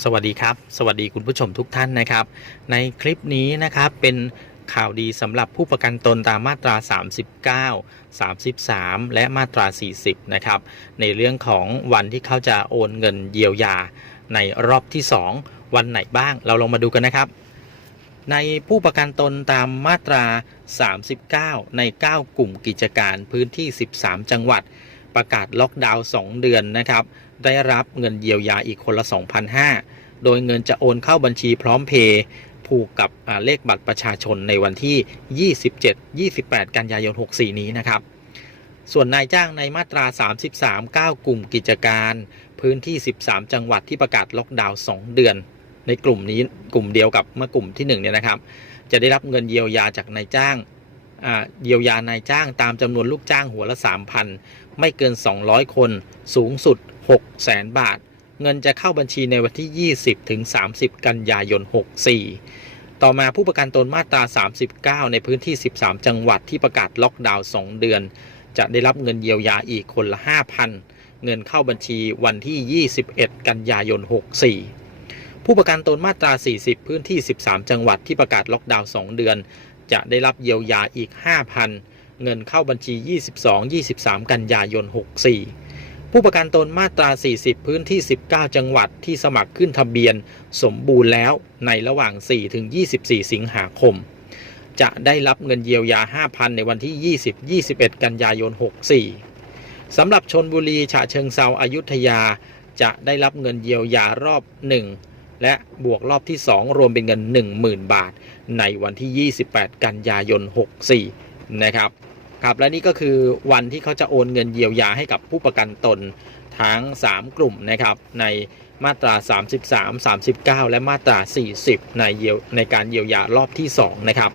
สวัสดีครับ สวัสดีคุณผู้ชมทุกท่านนะครับ ในคลิปนี้นะครับเป็นข่าวดีสำหรับผู้ประกันตนตามมาตรา 39 33 และมาตรา 40 นะครับ ในเรื่องของวันที่เขาจะโอนเงินเยียวยาในรอบที่ 2 วันไหนบ้าง เราลองมาดูกันนะครับ ในผู้ประกันตนตามมาตรา 39 ใน 9 กลุ่มกิจการพื้นที่ 13 จังหวัด ประกาศล็อกดาวน์2เดือนนะครับ ได้รับเงินเยียวยาอีกคนละ 2,500 โดยเงินจะโอนเข้าบัญชีพร้อมเพย์ผูกกับเลขบัตรประชาชนในวันที่ 27 28 กันยายน 64 นี้นะครับ ส่วนนายจ้างในมาตรา 33 9 กลุ่มกิจการ พื้นที่ 13 จังหวัดที่ประกาศล็อกดาวน์ 2 เดือน ในกลุ่มนี้กลุ่มเดียวกับเมื่อกลุ่มที่1เนี่ยนะครับ จะได้รับเงินเยียวยาจากนายจ้าง เยียวยานายจ้างตามจำนวนลูกจ้างหัวละ 3,000 ไม่เกิน 200 คน สูงสุด6แสนบาท เงินจะเข้าบัญชีในวันที่ 20 ถึง 30 กันยายน 64 ต่อมาผู้ประกันตนมาตรา 39 ในพื้นที่ 13 จังหวัดที่ประกาศล็อกดาวน์ 2 เดือน จะได้รับเงินเยียวยาอีกคนละ 5,000 เงินเข้าบัญชีวันที่ 21 กันยายน 64 ผู้ประกันตนมาตรา 40 พื้นที่ 13 จังหวัดที่ประกาศล็อกดาวน์ 2 เดือน จะได้รับเยียวยาอีก 5,000 เงินเข้าบัญชี 22-23 กันยายน 64 ผู้ประกันตนมาตรา 40 พื้นที่ 19 จังหวัดที่สมัครขึ้นทะเบียนสมบูรณ์แล้วในระหว่าง 4-24 สิงหาคม จะได้รับเงินเยียวยา 5,000 ในวันที่ 20 21 กันยายน 64 สำหรับชนบุรีฉะเชิงเซาอายุทยาจะได้รับเงินเยียวยารอบ 1 และบวกรอบที่ 2 รวมเป็นเงิน 10,000 บาท ในวันที่ 28 กันยายน 64 นะครับครับและนี่ก็คือวันที่เขาจะโอนเงินเยียวยาให้กับผู้ประกันตนทั้ง 3 กลุ่มนะครับในมาตรา 33 39 และมาตรา 40 ในเยียวในการเยียวยารอบที่ 2 นะครับ